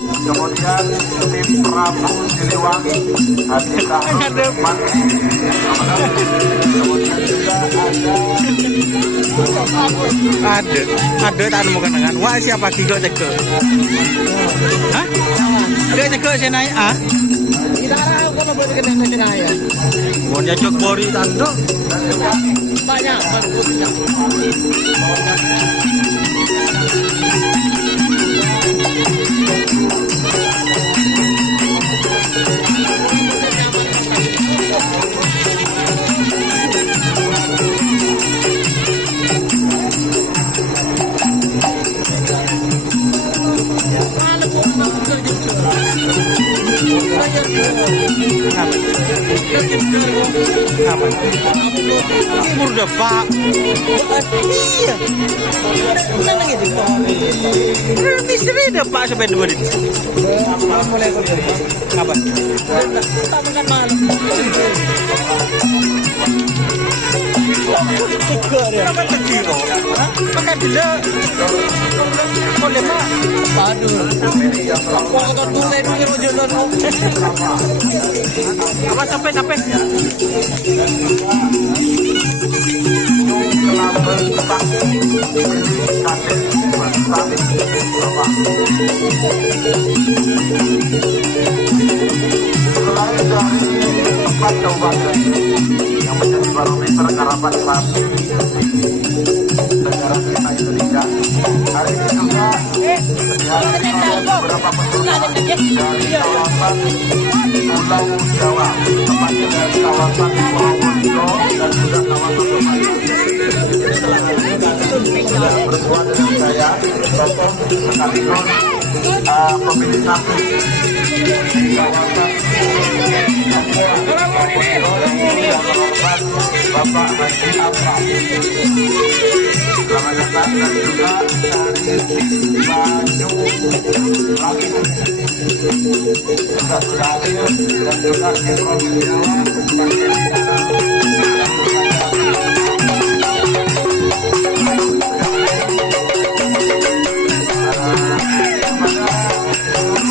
kemudian tim Prabu Siliwangi, Hadi Rahman Mati, kemudian juga ada tak nemu kenangan. Wah siapa tiga cek? Hah? Dia cek saya naik ah? Tidak ada kalau boleh kena nasional ya. Mau jajak bori tando? Banyak. Timur udah pak. Iya. Misteri udah pak sampai 2 menit. Mulai Apa? kita makan malam. Kenapa terkiro? Makan dulu. Boleh pak. Aduh. Kok tunai dulu jalan. Apa sampai? selain dari tempat kabupaten yang menjadi barometer karapan sapi negara kita Indonesia, hari ini juga terlihat beberapa peserta dari kawasan Pulau Jawa, tepatnya dari kawasan Purworejo dan juga kawasan sudah bersua dengan saya Bapak sekaligus pemilik sapi di kawasan Bapak Haji Afraf. Selamat datang dan juga dari Banyu Langit juga sudah hadir dan juga di Provinsi Jawa.